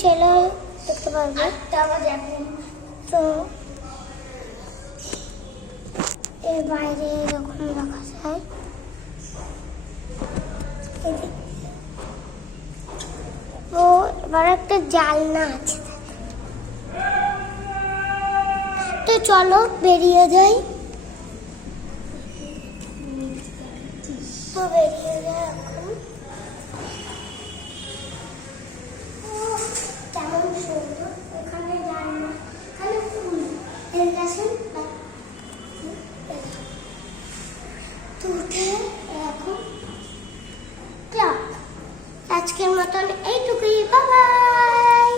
ছেলে দেখতে পারবে। তো এর বাইরে এরকম রাখা যায়। তো এবার একটা জানলা আছে, তো চলো বেরিয়ে যাই। তো বেরিয়ে যাই এখন। কেমন সুন্দর এখানে জানলা, এখানে ফুল দেখেছেন। তো উঠে এখন ক্লক। আজকের মতন এই